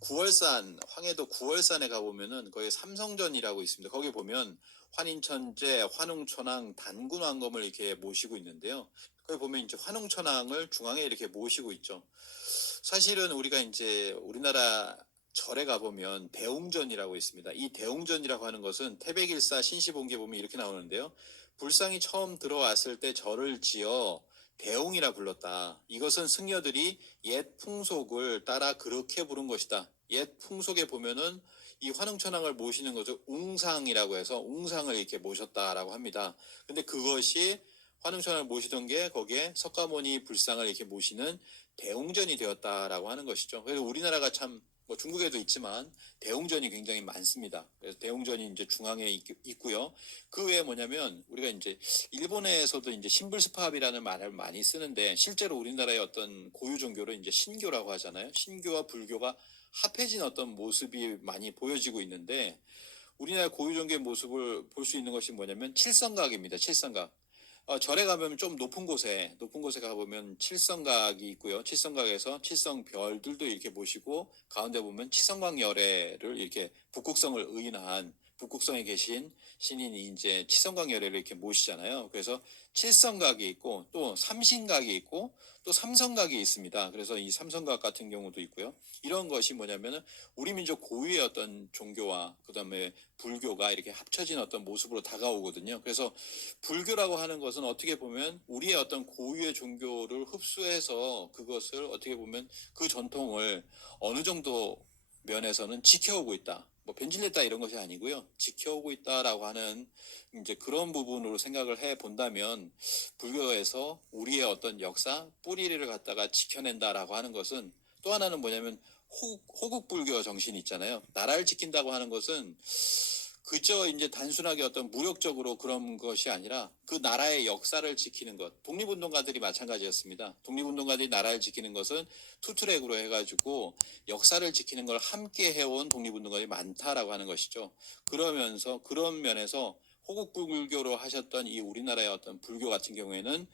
구월산, 황해도 구월산에 가보면은 거기 삼성전이라고 있습니다. 거기 보면 환인천재, 환웅천왕, 단군왕검을 이렇게 모시고 있는데요. 거기 보면 이제 환웅천왕을 중앙에 이렇게 모시고 있죠. 사실은 우리가 이제 우리나라 절에 가보면 대웅전이라고 있습니다. 이 대웅전이라고 하는 것은 태백일사 신시본기에 보면 이렇게 나오는데요. 불상이 처음 들어왔을 때 절을 지어 대웅이라 불렀다. 이것은 승려들이 옛 풍속을 따라 그렇게 부른 것이다. 옛 풍속에 보면은 이 환웅천왕을 모시는 것을 웅상이라고 해서 웅상을 이렇게 모셨다라고 합니다. 근데 그것이 환웅천왕을 모시던 게 거기에 석가모니 불상을 이렇게 모시는 대웅전이 되었다라고 하는 것이죠. 그래서 우리나라가 참 뭐 중국에도 있지만 대웅전이 굉장히 많습니다. 그래서 대웅전이 이제 중앙에 있고요. 그 외에 뭐냐면 우리가 이제 일본에서도 이제 신불스파합이라는 말을 많이 쓰는데 실제로 우리나라의 어떤 고유 종교를 이제 신교라고 하잖아요. 신교와 불교가 합해진 어떤 모습이 많이 보여지고 있는데 우리나라 고유 종교의 모습을 볼 수 있는 것이 뭐냐면 칠성각입니다. 칠성각. 절에 가면 좀 높은 곳에 가보면 칠성각이 있고요. 칠성각에서 칠성별들도 이렇게 모시고 가운데 보면 칠성광열애를 이렇게 북극성을 의인한 북극성에 계신 신인이 이제 칠성광열애를 이렇게 모시잖아요. 그래서 칠성각이 있고 또 삼신각이 있고 또 삼성각이 있습니다. 그래서 이 삼성각 같은 경우도 있고요. 이런 것이 뭐냐면은 우리 민족 고유의 어떤 종교와 그다음에 불교가 이렇게 합쳐진 어떤 모습으로 다가오거든요. 그래서 불교라고 하는 것은 어떻게 보면 우리의 어떤 고유의 종교를 흡수해서 그것을 어떻게 보면 그 전통을 어느 정도 면에서는 지켜오고 있다. 뭐 변질됐다 이런 것이 아니고요. 지켜오고 있다라고 하는 이제 그런 부분으로 생각을 해 본다면 불교에서 우리의 어떤 역사 뿌리를 갖다가 지켜낸다라고 하는 것은 또 하나는 뭐냐면 호국불교 정신이 있잖아요. 나라를 지킨다고 하는 것은 그저 이제 단순하게 어떤 무력적으로 그런 것이 아니라 그 나라의 역사를 지키는 것. 독립운동가들이 마찬가지였습니다. 독립운동가들이 나라를 지키는 것은 투트랙으로 해가지고 역사를 지키는 걸 함께 해온 독립운동가들이 많다라고 하는 것이죠. 그러면서 그런 면에서 호국불교로 하셨던 이 우리나라의 어떤 불교 같은 경우에는